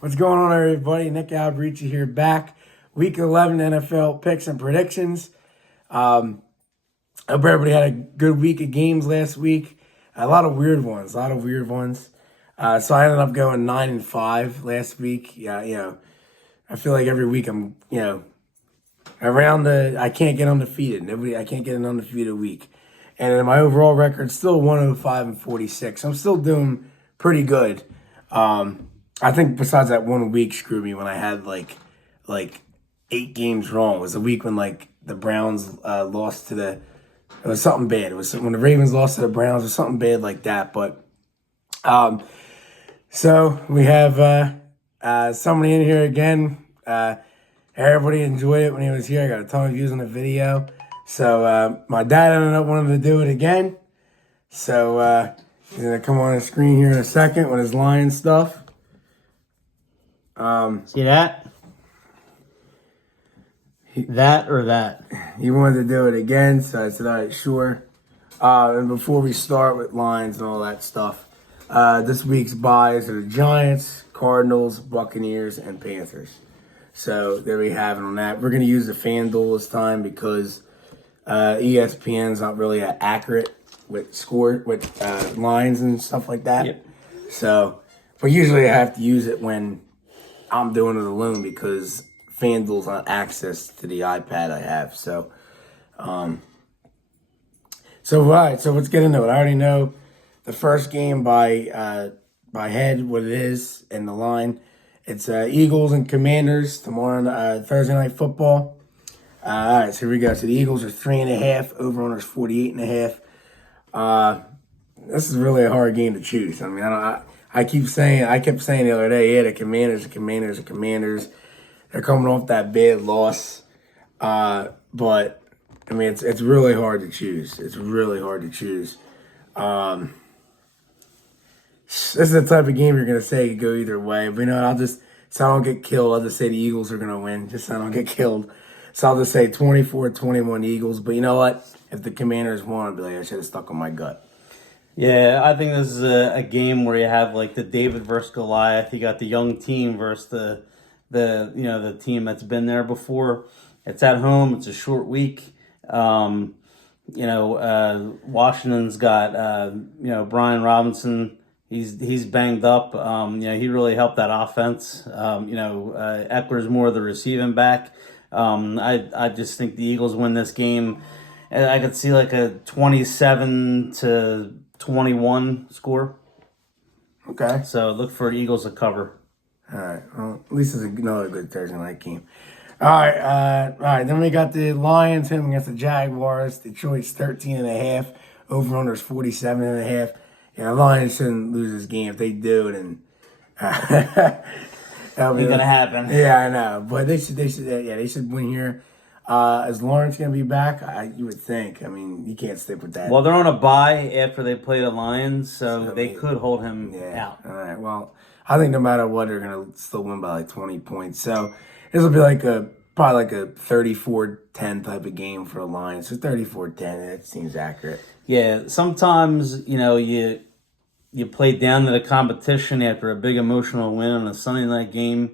What's going on, everybody? Nick Alberici here, back. Week 11 NFL picks and predictions. Hope everybody had a good week of games last week. A lot of weird ones. So I ended up going 9-5 last week. Yeah, I feel like every week I'm, I can't get undefeated. I can't get an undefeated week. And then my overall record's still 105-46. I'm still doing pretty good. I think besides that 1 week screwed me when I had like 8 games wrong. It was the week when the Browns lost to the. It was something bad. It was when the Ravens lost to the Browns or something bad like that. But so we have somebody in here again. Everybody enjoyed it when he was here. I got a ton of views on the video. So my dad ended up wanting to do it again. So he's gonna come on the screen here in a second with his Lion stuff. See that? That or that? He wanted to do it again, so I said, all right, sure. And before we start with lines and all that stuff, this week's buys are the Giants, Cardinals, Buccaneers, and Panthers. So there we have it on that. We're going to use the FanDuel this time because ESPN's not really accurate with lines and stuff like that. Yep. So, but usually I have to use it when I'm doing it alone because FanDuel's not access to the iPad I have. So, all right. So let's get into it. I already know the first game by head what it is and the line. It's Eagles and Commanders tomorrow, Thursday Night Football. All right, so here we go. So the Eagles are 3.5. Over under is 48.5. This is really a hard game to choose. I mean, I kept saying the other day, yeah, the Commanders. They're coming off that bad loss. But, I mean, it's really hard to choose. This is the type of game you're going to say could go either way. But, so I don't get killed, I'll just say the Eagles are going to win, just so I don't get killed. So I'll just say 24-21 Eagles. But you know what? If the Commanders won, I'd be like, I should have stuck on my gut. Yeah, I think this is a game where you have the David versus Goliath. You got the young team versus the team that's been there before. It's at home. It's a short week. Washington's got Brian Robinson. He's banged up. He really helped that offense. Eckler's more of the receiving back. I just think the Eagles win this game. I could see a 27-21 score. Okay. So look for the Eagles to cover. All right. Well, at least it's another good Thursday night game. All right. Then we got the Lions him against the Jaguars. Detroit's 13.5. Over under is 47.5. Yeah, the Lions shouldn't lose this game. If they do, then that'll be gonna happen. Yeah, I know. But they should win here. Is Lawrence gonna be back? You would think. I mean, you can't stick with that. Well, they're on a bye after they play the Lions, so they could hold him out. All right. Well, I think no matter what, they're gonna still win by 20 points. So this will be probably a 34-10 type of game for the Lions. So 34-10, that seems accurate. Yeah, sometimes you play down to the competition after a big emotional win on a Sunday night game,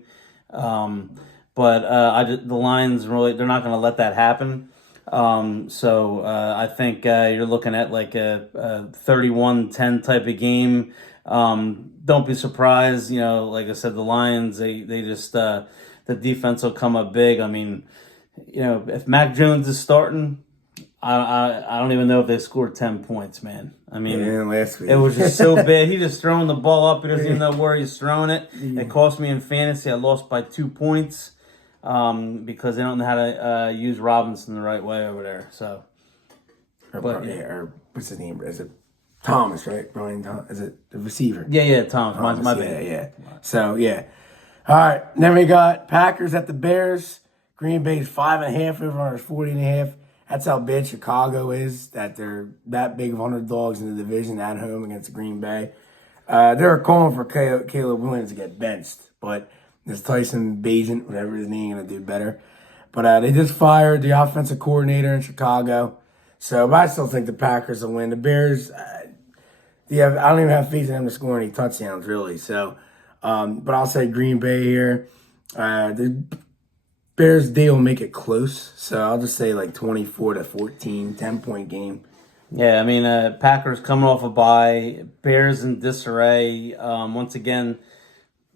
but the Lions they're not going to let that happen. So I think you're looking at a 31-10 type of game. Don't be surprised, like I said, the Lions they just the defense will come up big. I mean, if Mac Jones is starting, I don't even know if they scored 10 points, man. I mean, last week it was just so bad. He just throwing the ball up. He doesn't even know where he's throwing it. It cost me in fantasy. I lost by 2 points because they don't know how to use Robinson the right way over there. So, or what's his name? Is it Thomas? Right, Brian Thomas. Is it the receiver? Yeah, Thomas. My bad. Yeah. So all right. Then we got Packers at the Bears. Green Bay's 5.5. Over under 40.5. That's how bad Chicago is, that they're that big of underdogs in the division at home against Green Bay. They're calling for Caleb Williams to get benched, but this Tyson Bagent, whatever his name, going to do better. But they just fired the offensive coordinator in Chicago. So, but I still think the Packers will win. The Bears, I don't even have faith in them to score any touchdowns, really. So, But I'll say Green Bay here. The Bears, they will make it close. So I'll just say like 24-14, 10-point game. Yeah, I mean, Packers coming off a bye, Bears in disarray. Once again,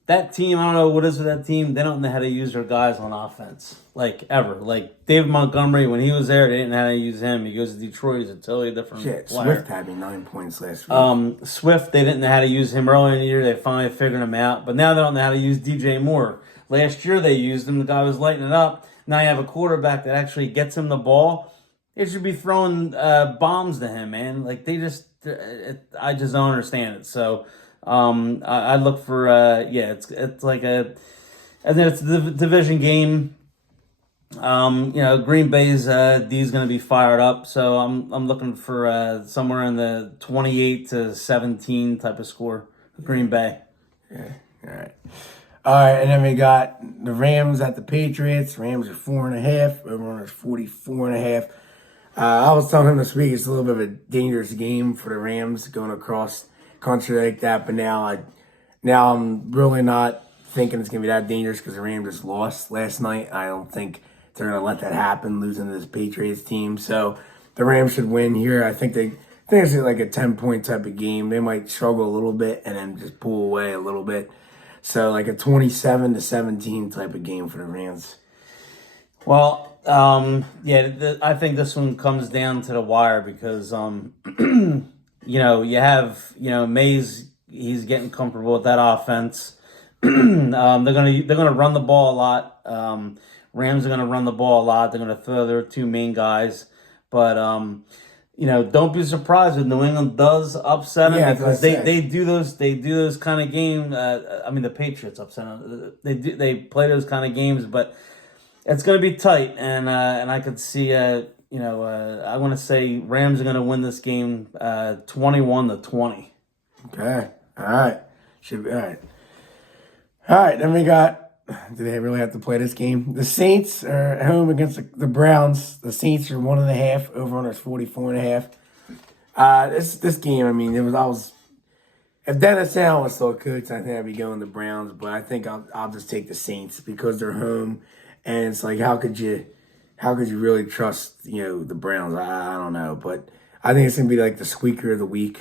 that team, I don't know what is with that team. They don't know how to use their guys on offense, like ever. Like David Montgomery, when he was there, they didn't know how to use him. He goes to Detroit, he's a totally different Shit, player. Swift had me 9 points last week. Swift, they didn't know how to use him earlier in the year. They finally figured him out, but now they don't know how to use DJ Moore. Last year they used him. The guy was lighting it up. Now you have a quarterback that actually gets him the ball. They should be throwing bombs to him, man. Like I just don't understand it. So I look for it's like and then it's the division game. Green Bay's D's going to be fired up, so I'm looking for somewhere in the 28-17 type of score. Green Bay. Yeah. All right, and then we got the Rams at the Patriots. Rams are 4.5. Over is 44.5. I was telling him this week it's a little bit of a dangerous game for the Rams going across country like that, but now I'm really not thinking it's gonna be that dangerous because the Rams just lost last night. I don't think they're gonna let that happen, losing to this Patriots team. So the Rams should win here. I think it's like a 10-point type of game. They might struggle a little bit and then just pull away a little bit. So like a 27-17 type of game for the Rams. Well, I think this one comes down to the wire because you have Mays. He's getting comfortable with that offense. They're gonna run the ball a lot. Rams are gonna run the ball a lot. They're gonna throw their two main guys, but don't be surprised if New England does upset them because they do those kind of games. The Patriots upset them. They play those kind of games, but it's going to be tight, and I could see I want to say Rams are going to win this game 21-20. Okay, all right, should be all right. All right, then we got. Do they really have to play this game? The Saints are at home against the Browns. The Saints are 1.5. Over under 44.5. This game, if Dennis Allen was still a coach, I think I'd be going the Browns. But I think I'll just take the Saints because they're home, and it's like how could you really trust the Browns? I don't know, but I think it's gonna be like the squeaker of the week.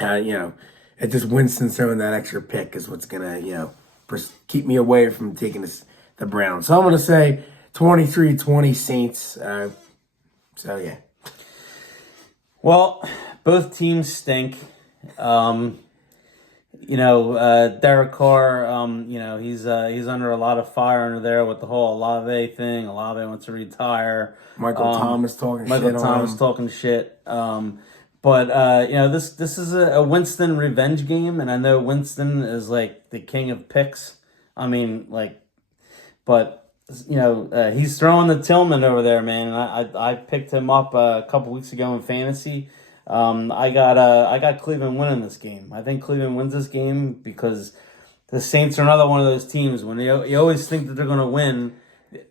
It just Winston throwing that extra pick is what's gonna keep me away from taking the Browns. So I'm going to say 23-20 Saints. So, yeah. Well, both teams stink. Derek Carr, he's under a lot of fire under there with the whole Olave thing. Olave wants to retire. Michael Thomas talking shit. But this is a Winston revenge game, and I know Winston is like the king of picks. He's throwing the Tillman over there, man. And I picked him up a couple weeks ago in fantasy. I got Cleveland winning this game. I think Cleveland wins this game because the Saints are another one of those teams when you always think that they're going to win.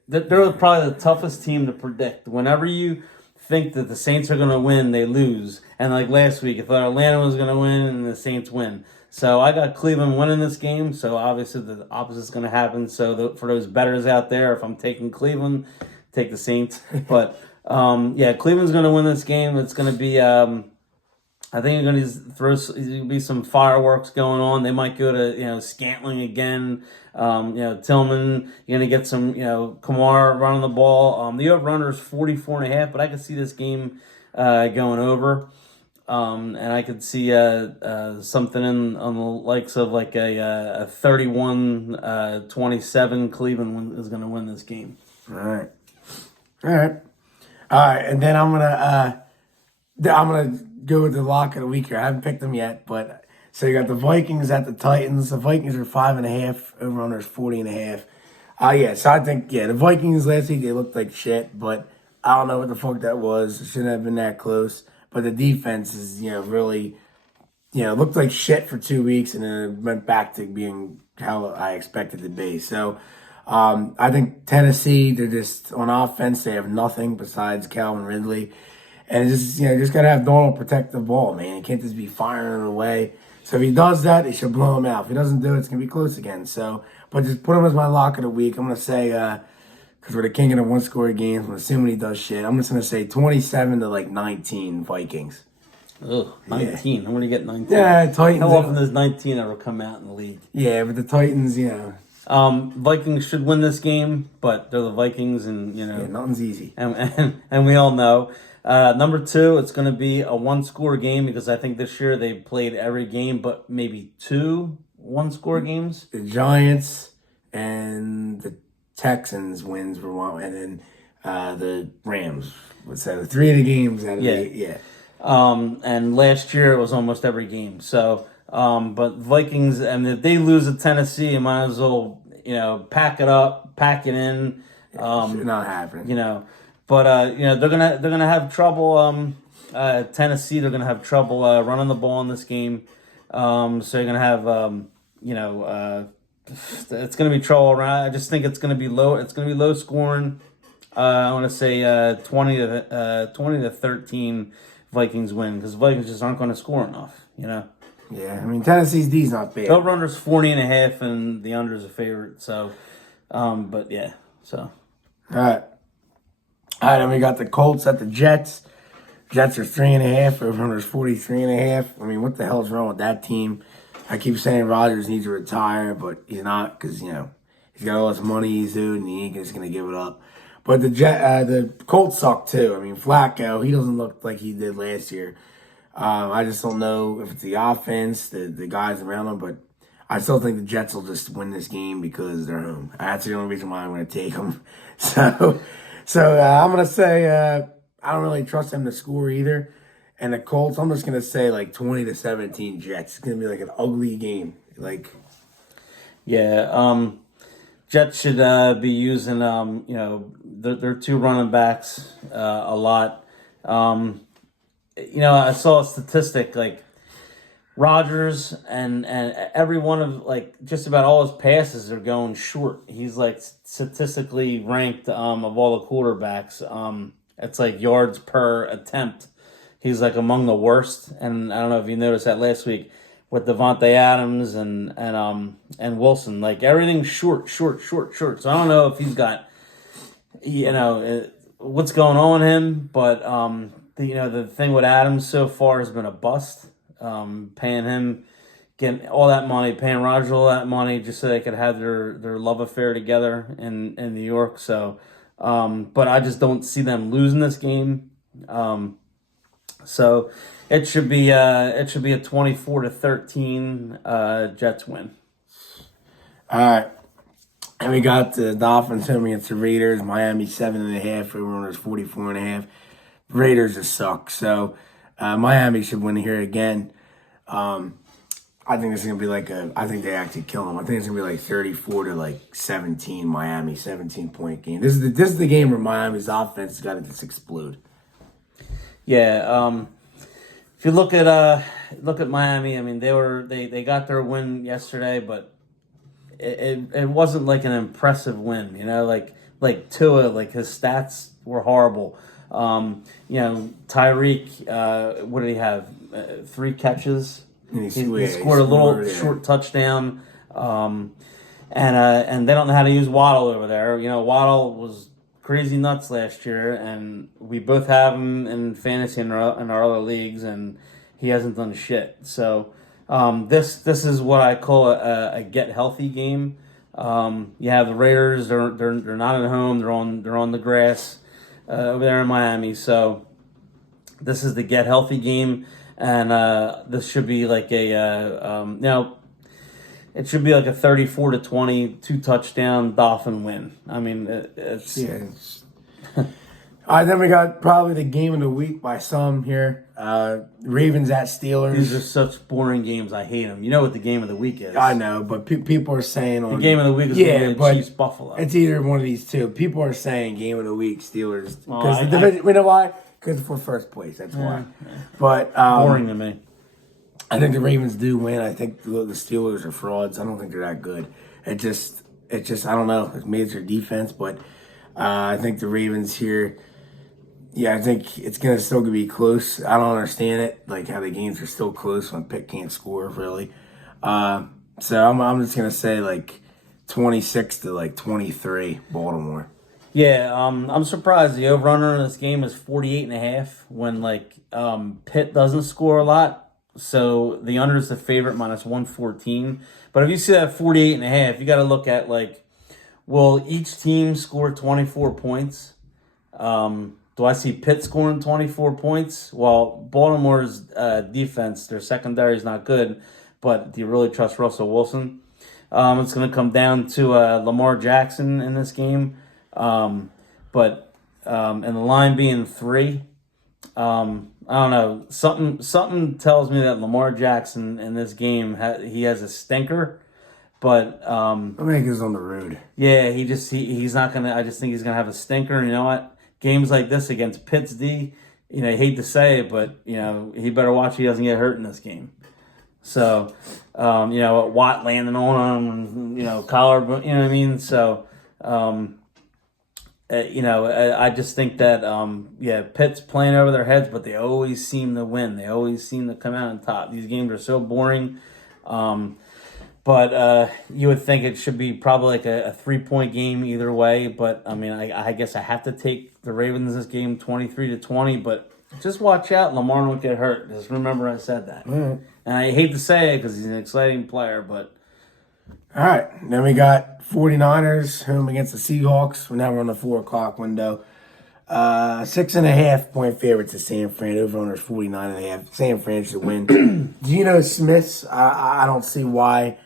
They're probably the toughest team to predict. Whenever you think that the Saints are going to win, they lose. And like last week, I thought Atlanta was going to win and the Saints win. So I got Cleveland winning this game. So obviously the opposite's going to happen. So for those bettors out there, if I'm taking Cleveland, take the Saints. But Cleveland's going to win this game. It's going to be, I think you're going to be some fireworks going on. They might go to, Scantling again. Tillman, you're going to get some, Kamara running the ball. The over-runner is 44.5, but I could see this game going over. And I could see something on the likes of like a 31-27 Cleveland is going to win this game. All right. And then I'm gonna go with the lock of the week here. I haven't picked them yet, but so you got the Vikings at the Titans. The Vikings are 5.5. Over under is 40.5. So I think the Vikings last week they looked like shit, but I don't know what the fuck that was. It shouldn't have been that close. But the defense is, really, looked like shit for 2 weeks and then it went back to being how I expected it to be. So I think Tennessee, they're just on offense, they have nothing besides Calvin Ridley. And just got to have Donald protect the ball, man. You can't just be firing it away. So if he does that, he should blow him out. If he doesn't do it, it's going to be close again. So, but just put him as my lock of the week. I'm going to say, because we're the king of the one-score games, I'm assuming he does shit. I'm just going to say 27 to like 19 Vikings. Ugh, 19. I'm going to get 19. Yeah, Titans. How often does 19 ever come out in the league? Yeah, but the Titans, Vikings should win this game, but they're the Vikings, and nothing's easy. And we all know. Number 2, it's going to be a one-score game because I think this year they played every game, but maybe 2 one-score games. The Giants and the Texans wins were one, and then the Rams. So 3 of the games out of the 8, yeah. And last year it was almost every game. So, but Vikings, and if they lose to Tennessee, you might as well, pack it up, pack it in. Should not happen. But they're gonna have trouble. Tennessee, they're gonna have trouble running the ball in this game. So you're gonna have it's gonna be trouble around. I just think it's gonna be low. It's gonna be low scoring. I want to say 20 to 13 Vikings win because Vikings just aren't going to score enough. Yeah, I mean Tennessee's D's not bad. Over under's 40.5 and the under's a favorite. So, but yeah. So. All right. Then we got the Colts at the Jets. Jets are 3.5. Over under's 43.5. I mean, what the hell's wrong with that team? I keep saying Rodgers needs to retire, but he's not because he's got all this money he's owed and he ain't just gonna give it up. But the Colts suck too. I mean, Flacco, he doesn't look like he did last year. I just don't know if it's the offense, the guys around him, but I still think the Jets will just win this game because they're home. That's the only reason why I'm going to take them. So I'm going to say I don't really trust them to score either. And the Colts, I'm just going to say like 20 to 17 Jets. It's going to be like an ugly game. Jets should be using, their 2 running backs a lot. I saw a statistic like Rodgers and every one of just about all his passes are going short. He's statistically ranked of all the quarterbacks. It's yards per attempt. He's among the worst. And I don't know if you noticed that last week with Devontae Adams and Wilson, everything's short. So I don't know if he's got, what's going on with him, but the thing with Adams so far has been a bust. Paying him, getting all that money, paying Rodgers all that money just so they could have their love affair together in New York. So, but I just don't see them losing this game. So it should be a 24 to 13 Jets win. All right. And we got the Dolphins home against the Raiders. Miami 7.5. Over-under is 44.5. Raiders just suck. So Miami should win here again. I think this is gonna be I think they actually kill them. I think it's gonna be 34 to 17. Miami 17-point game. This is the game where Miami's offense has got to just explode. Yeah. If you look at Miami, I mean they got their win yesterday, but it wasn't an impressive win. Like Tua, his stats were horrible. Tyreek, what did he have? 3 catches. He scored a little short touchdown. And they don't know how to use Waddle over there. Waddle was crazy nuts last year, and we both have him in fantasy in our other leagues, and he hasn't done shit. So this is what I call a get healthy game. You have the Raiders. They're not at home. They're on the grass over there in Miami. So this is the get healthy game, and this should be it should be a 34 to 20, 2 touchdown Dolphin win. I mean, it's. Yeah. All right, then we got probably the game of the week by some here. Ravens at Steelers. These are such boring games. I hate them. You know what the game of the week is. I know, but people are saying the game of the week is the Chiefs Buffalo. It's either one of these two. People are saying game of the week Steelers because the division. You know why? Because we're first place. That's why. Yeah. But boring to me. I think the Ravens do win. I think the Steelers are frauds. I don't think they're that good. It just I don't know. It's maybe it's their defense, but I think the Ravens here. Yeah, I think it's gonna still be close. I don't understand it, like how the games are still close when Pitt can't score really. Uh, so I'm just gonna say like 26 to like 23, Baltimore. Yeah, I'm surprised the over-under in this game is 48.5 when Pitt doesn't score a lot. So the under is the favorite minus 114. But if you see that 48.5, you got to look at will each team score 24 points? Do I see Pitt scoring 24 points? Well, Baltimore's defense, their secondary is not good, but do you really trust Russell Wilson? It's going to come down to Lamar Jackson in this game. And the line being 3, I don't know. Something tells me that Lamar Jackson in this game he has a stinker, but I think he's on the road. yeah, he's not gonna. I just think he's gonna have a stinker. And you know what? Games like this against Pitt's D, I hate to say it, but he better watch he doesn't get hurt in this game. So, Watt landing on him, collar, you know what I mean. So, I just think that Pitt's playing over their heads, but they always seem to win. They always seem to come out on top. These games are so boring. But you would think it should be probably like a 3-point game either way. But I mean, I guess I have to take the Ravens this game 23-20. But just watch out, Lamar won't get hurt. Just remember I said that. Mm. And I hate to say it because he's an exciting player, but All right, then we got 49ers home against the Seahawks. Now we're on the 4 o'clock window. 6.5-point favorite to San Fran. Over under 49.5. San Fran should win. Geno Smith, I don't see why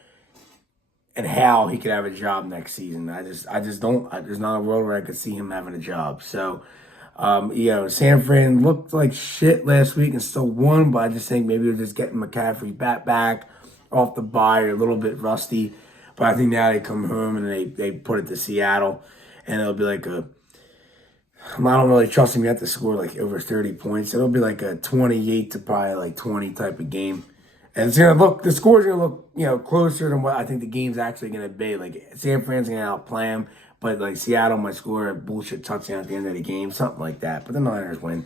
and how he could have a job next season. I just don't. There's not a world where I could see him having a job. So, San Fran looked like shit last week and still won, but I just think maybe they're just getting McCaffrey back off the bye, or a little bit rusty. But I think now they come home and they put it to Seattle, and it'll be like I don't really trust him yet to score like over 30 points. It'll be like a 28 to probably like 20 type of game. And the score's gonna look, closer than what I think the game's actually gonna be. Like San Fran's gonna outplay them, but like Seattle might score a bullshit touchdown at the end of the game, something like that. But the Niners win.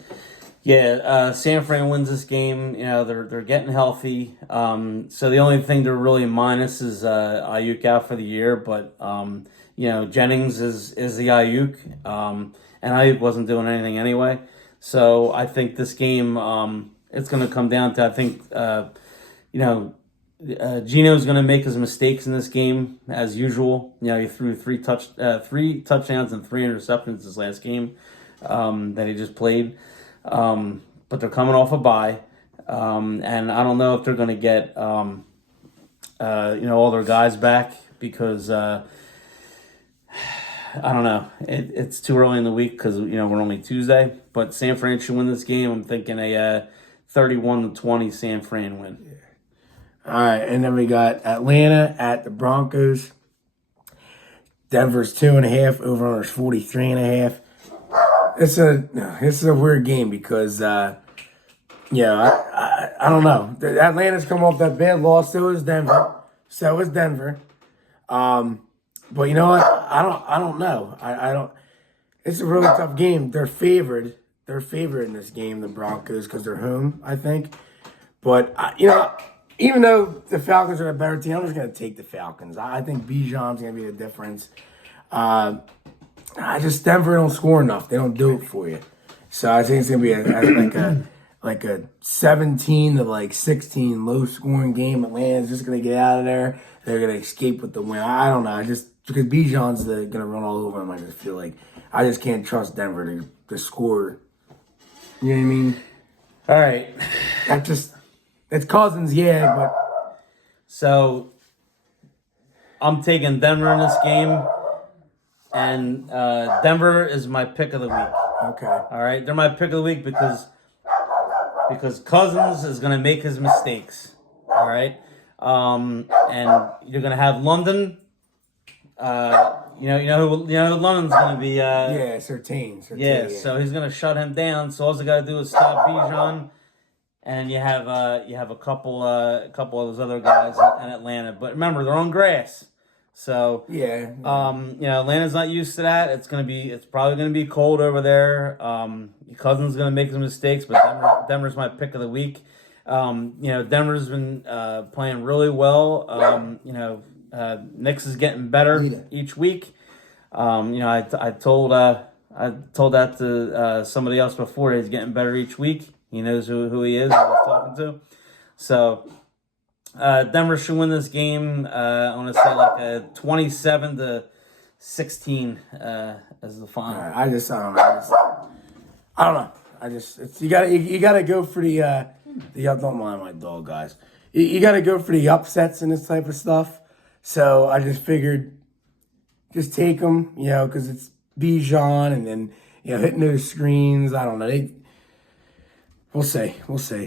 yeah, San Fran wins this game. They're getting healthy. So the only thing they're really minus is Ayuk out for the year. But Jennings is the Ayuk, and Ayuk wasn't doing anything anyway. So I think this game it's going to come down to Geno's going to make his mistakes in this game as usual. He threw 3 touchdowns and 3 interceptions this last game that he just played. But they're coming off a bye, and I don't know if they're going to get all their guys back because I don't know. It's too early in the week because we're only Tuesday. But San Fran should win this game. I'm thinking a 31-20 San Fran win. Yeah. All right, and then we got Atlanta at the Broncos. Denver's 2.5. Over under 43.5. This is a weird game because I don't know. Atlanta's come off that bad loss. So is Denver. But you know what? I don't know. I don't. It's a really tough game. They're favored. They're favored in this game, the Broncos, because they're home, I think. But even though the Falcons are a better team, I'm just going to take the Falcons. I think Bijan's going to be the difference. Denver don't score enough. They don't do it for you. So I think it's going to be like a 17 to 16 low scoring game. Atlanta's just going to get out of there. They're going to escape with the win. I don't know. Because Bijan's going to run all over them. I just feel like I just can't trust Denver to score. You know what I mean? All right. It's Cousins, yeah, but so I'm taking Denver in this game, and Denver is my pick of the week. Okay. All right, they're my pick of the week because Cousins is going to make his mistakes. All right, and you're going to have London. You know who London's going to be. Yeah, Surtain. Yeah, so he's going to shut him down. So all they got to do is stop Bijan. And you have a couple of those other guys in Atlanta, but remember they're on grass, So Yeah. Atlanta's not used to that. It's probably gonna be cold over there. Your cousin's gonna make some mistakes, but Denver's my pick of the week. Denver's been playing really well. Knicks is getting better each week. I told that to somebody else before. He's getting better each week. He knows who he is, who he's talking to. So Denver should win this game. I want to say like a 27-16 as the final. I don't know. I don't know. You gotta go for the don't mind my dog, guys. You gotta go for the upsets and this type of stuff. So I just figured, just take them, because it's Bijan and then hitting those screens. I don't know. We'll see.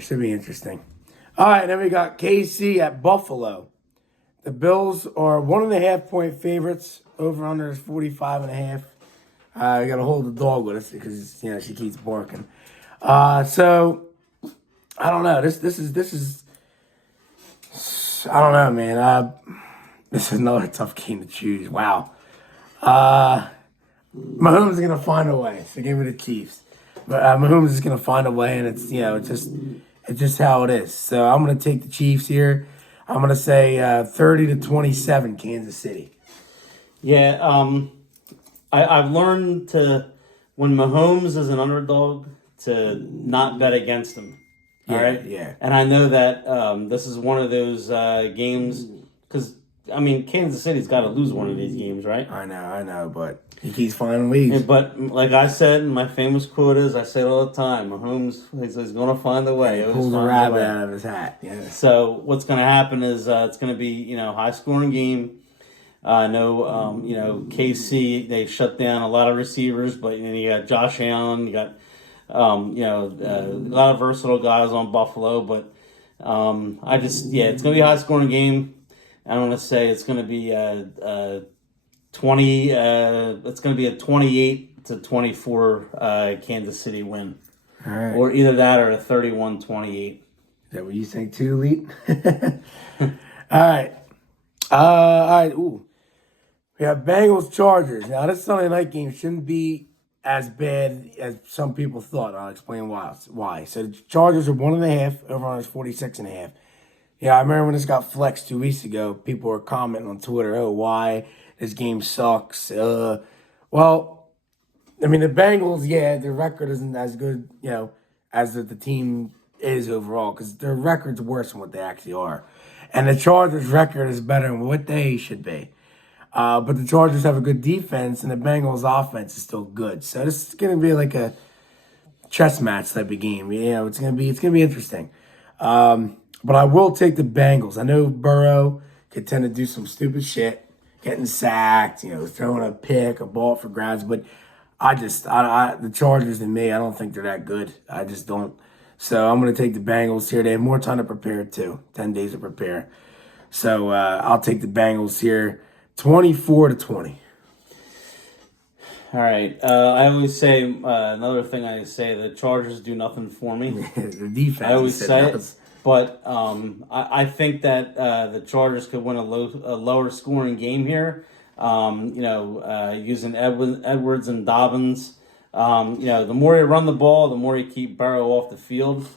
Should be interesting. All right, then we got KC at Buffalo. The Bills are 1.5-point favorites. Over under is 45.5. I got to hold the dog with us because she keeps barking. So I don't know. This is I don't know, man. This is another tough game to choose. Wow. Mahomes is gonna find a way. So give me the Chiefs. But Mahomes is gonna find a way, and it's just how it is. So I'm gonna take the Chiefs here. I'm gonna say 30-27 Kansas City. Yeah, I've learned when Mahomes is an underdog, to not bet against him. All right? Yeah. And I know that this is one of those games, because, Kansas City's got to lose one of these games, right? I know, but he keeps finding ways. But like I said, my famous quote is, I say it all the time, Mahomes is going to find a way. Pulls a rabbit out of his hat. Yeah. So what's going to happen is it's going to be, high-scoring game. I know, KC, they shut down a lot of receivers, but you got Josh Allen, you got, a lot of versatile guys on Buffalo, but it's going to be a high-scoring game. I want to say it's going to be a 28-24 Kansas City win. All right. Or either that or a 31-28. Is that what you think too, Elite? All right. All right. Ooh. We have Bengals Chargers. Now, this Sunday night game shouldn't be as bad as some people thought. I'll explain why. So the Chargers are 1.5. Over on is 46.5. Yeah, I remember when this got flexed 2 weeks ago. People were commenting on Twitter, "Oh, why this game sucks?" Well, the Bengals, their record isn't as good, as the team is overall, because their record's worse than what they actually are, and the Chargers' record is better than what they should be. But the Chargers have a good defense, and the Bengals' offense is still good. So this is going to be like a chess match type of game. It's going to be interesting. But I will take the Bengals. I know Burrow could tend to do some stupid shit, getting sacked, throwing a pick, a ball for grabs. But the Chargers and me, I don't think they're that good. I just don't. So I'm going to take the Bengals here. They have more time to prepare too, 10 days to prepare. So I'll take the Bengals here, 24-20. All right. I always say, another thing I say, the Chargers do nothing for me. The defense. I always say it. But I think that the Chargers could win a lower scoring game here. Using Edwards and Dobbins. The more you run the ball, the more you keep Burrow off the field.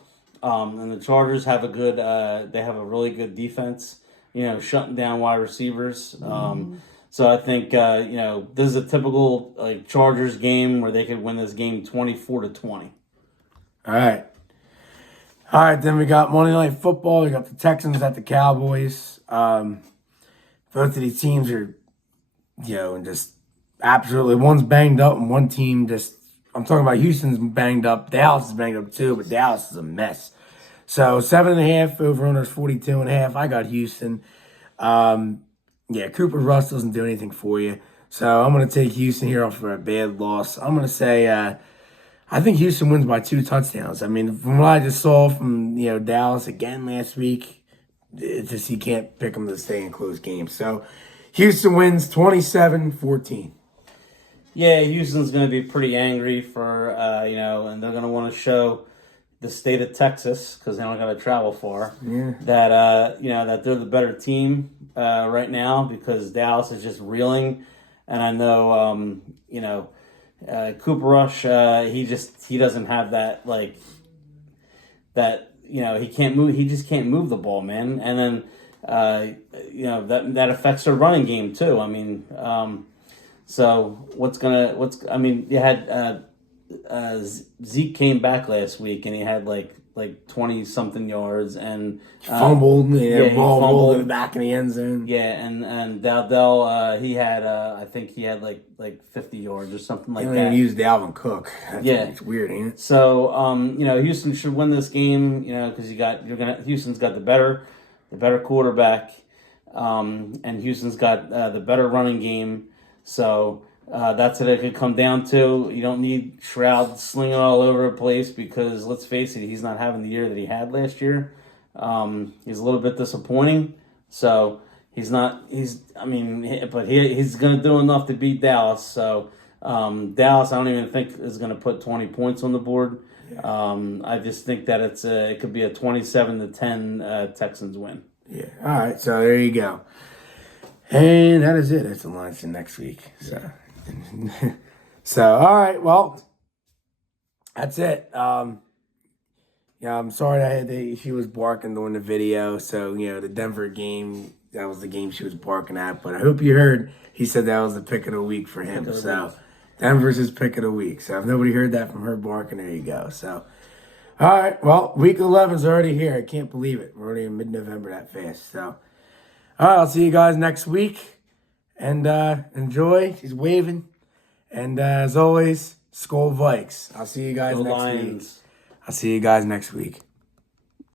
And the Chargers have they have a really good defense, shutting down wide receivers. So I think, this is a typical Chargers game where they could win this game 24-20. All right. Then we got Monday Night Football. We got the Texans at the Cowboys. Both of these teams are, and just absolutely, one's banged up and one team I'm talking about Houston's banged up. Dallas is banged up too, but Dallas is a mess. So 7.5, over under is 42.5. I got Houston. Cooper Rush doesn't do anything for you. So I'm going to take Houston here off for a bad loss. I'm going to say, I think Houston wins by 2 touchdowns. From what I just saw from, Dallas again last week, it's just you can't pick them to stay in close games. So Houston wins 27-14. Yeah, Houston's going to be pretty angry for, and they're going to want to show the state of Texas, because they don't got to travel far. Yeah. That that they're the better team right now, because Dallas is just reeling, and I know Cooper Rush, he doesn't have that he can't move. He just can't move the ball, man. And then that affects their running game too. I mean, so you had Zeke came back last week and he had like 20 something yards and Fumbled, he ball rolled fumbled. in the back of the end zone. Yeah, and Dowdell, he had I think he had like 50 yards or something like They don't that. even use Dalvin Cook. It's weird, ain't it? So Houston should win this game, because Houston's got the better quarterback, and Houston's got the better running game. So that's what it could come down to. You don't need Stroud slinging all over the place, because let's face it, he's not having the year that he had last year. He's a little bit disappointing. So he's going to do enough to beat Dallas. So Dallas, I don't even think is going to put 20 points on the board. Yeah. I just think that it could be a 27-10 Texans win. Yeah. All right. So there you go. And that is it. That's the line for next week. So, all right. Well, that's it. I'm sorry that she was barking during the video. So, the Denver game, that was the game she was barking at. But I hope you heard he said that was the pick of the week for him. So, Denver's his pick of the week. So, if nobody heard that from her barking, there you go. So, all right. Well, week 11 is already here. I can't believe it. We're already in mid-November that fast. So, all right. I'll see you guys next week. And enjoy. She's waving. And as always, Skol Vikes. I'll see you guys next week. I'll see you guys next week.